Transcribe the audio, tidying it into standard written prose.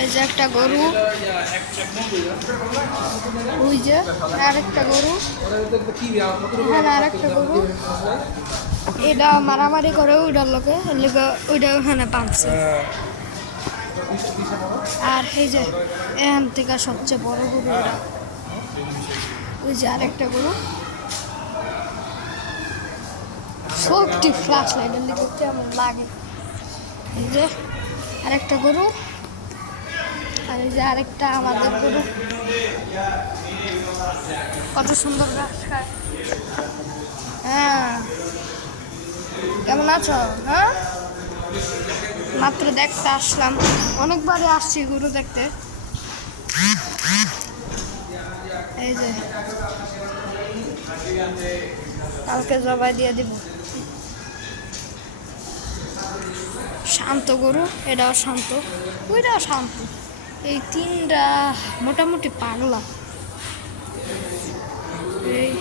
এই যে একটা গরু, ওই যে আরেকটা গরু, এখানে আরেকটা গরু। এটা মারামারি করে ওইটার লোকে, ওইটা ওখানে পাচ্ছে। আর এই যে এখান থেকে সবচেয়ে বড় গরু ওটা, ওই যে আরেকটা গরু। সবটি ফ্ল্যাশ লাইটের দিকে কেমন লাগে। এই যে আরেকটা গরু, আর এই যে আরেকটা আমাদের গরু। কত সুন্দর ঘাস খায়। হ্যাঁ, কেমন আছো? হ্যাঁ, মাত্র দেখতে আসলাম, অনেকবারই আসছি গরু দেখতে। এই যে কালকে জবাই দিয়ে দিব। শান্ত গরু, এটাও শান্ত, ওইটাও শান্ত। এই তিনটা মোটামুটি পাগলা। এই